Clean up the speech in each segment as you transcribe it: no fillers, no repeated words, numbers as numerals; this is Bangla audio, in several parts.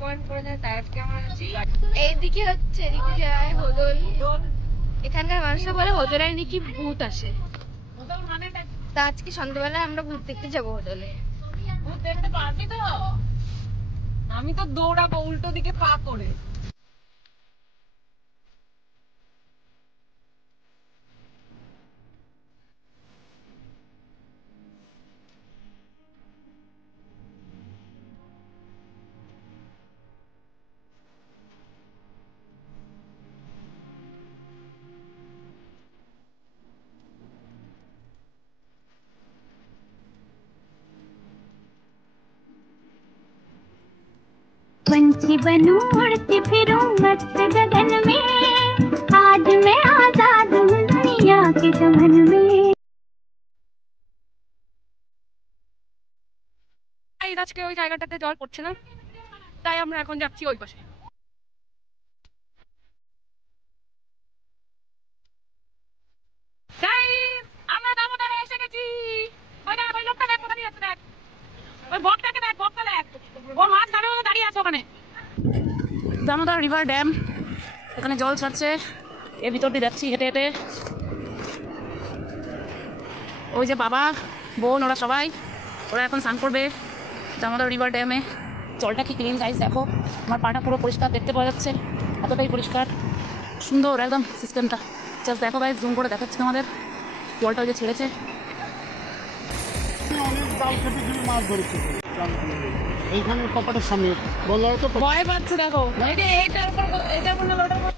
কমেন্ট করে দেয় তার কেমন আছে। এইদিকে হচ্ছে এদিকে যায় হোদল। এখানকার মানুষরা বলে হোদলে নাকি ভূত আসে। তা আজকে সন্ধ্যাবেলায় আমরা ভূত দেখতে যাবো হোদলে। ভূত দেখতে পারবি তো? আমি তো দৌড়াবো উল্টো দিকে পা করে। पंछी बनूं उड़ती फिरूं मस्त गगन में, आज मैं आजाद हूँ दुनिया के चमन में। আজকে ওই জায়গাটাতে জল পড়ছে না, তাই আমরা এখন যাচ্ছি ওই পাশে। আমরা দামোদরে এসে গেছি। ওই দেখ ওই লোকটা দেখ দাঁড়িয়ে আছে, দেখ ওই বকটাকে দেখ, বকটা দেখ ও মাছ ধরে দাঁড়িয়ে আছে ওখানে। দামোদর রিভার ড্যাম, এখানে জল ছাড়ছে, এর ভিতর দিয়ে যাচ্ছি হেঁটে হেঁটে। ওই যে বাবা বোন ওরা সবাই, ওরা এখন স্নান করবে দামোদর রিভার ড্যামে। জলটা কি ক্লিন গাইস, দেখো আমার পাটা পুরো পরিষ্কার দেখতে পাওয়া যাচ্ছে, এতটাই পরিষ্কার সুন্দর একদম সিস্টেমটা। জাস্ট দেখো গাইস, জুম করে দেখাচ্ছি তোমাদের জলটা ওই যে ছেড়েছে। মাছ ধরেছে এইখানে কপাটের সামনে বললো তো ভয় পাচ্ছে দেখো, এটার উপর এটার উপর ওটার উপর।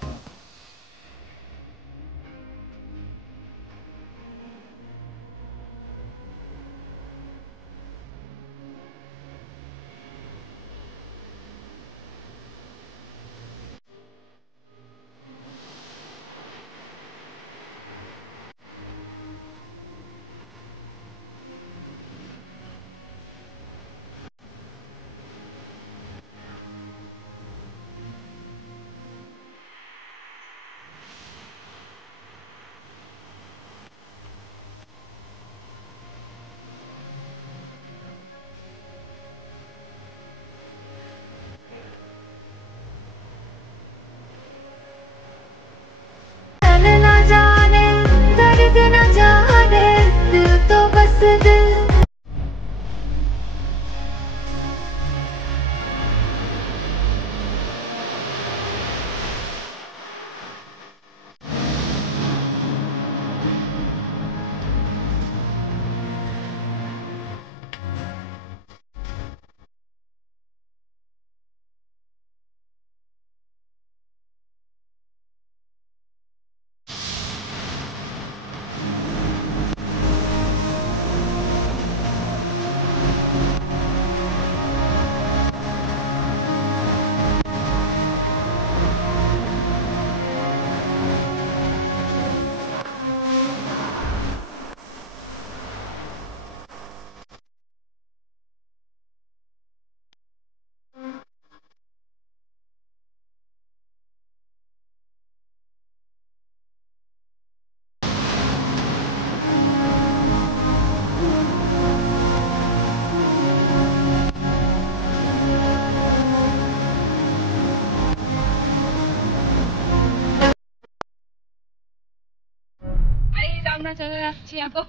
আমরা চলে যাচ্ছি এখন।